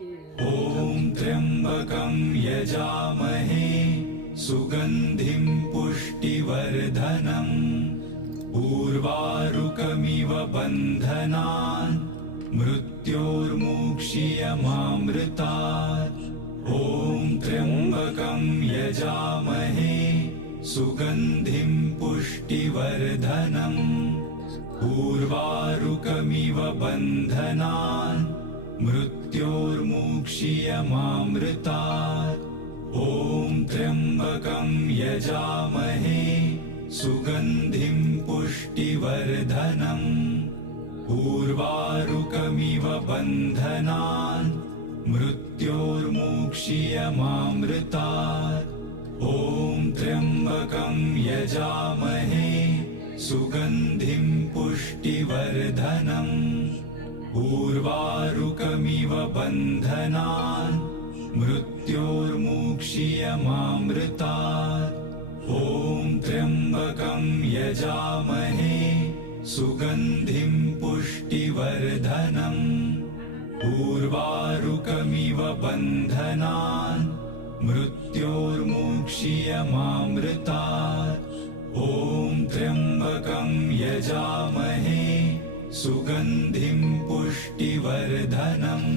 ॐ त्र्यम्बकं यजामहे सुगन्धिं पुष्टिवर्धनम् उर्वारुकमिव बन्धनान् मृत्योर्मुक्षीयमामृतात्। ॐ त्र्यम्बकं यजामहे सुगन्धिं पुष्टिवर्धनम् उर्वारुकमिव बन्धनान् मृत्योर्मुक्षीयमामृतात्। ॐ त्र्यम्बकं यजामहे सुगन्धिं पुष्टिवर्धनम् उर्वारुकमिव बन्धनान् मृत्योर्मुक्षीयमामृतात्। ॐ त्र्यम्बकं यजामहे सुगन्धिं पुष्टिवर्धनम् उर्वारुकमिव बन्धनान् मृत्योर्मुक्षीयमामृतात्। ॐ त्र्यम्बकं यजामहे सुगन्धिं पुष्टिवर्धनम् उर्वारुकमिव बन्धनान् मृत्योर्मुक्षीयमामृतात्। ॐ त्र्यम्बकं यजामहे सुगन्धिं पुष्टिवर्धनम्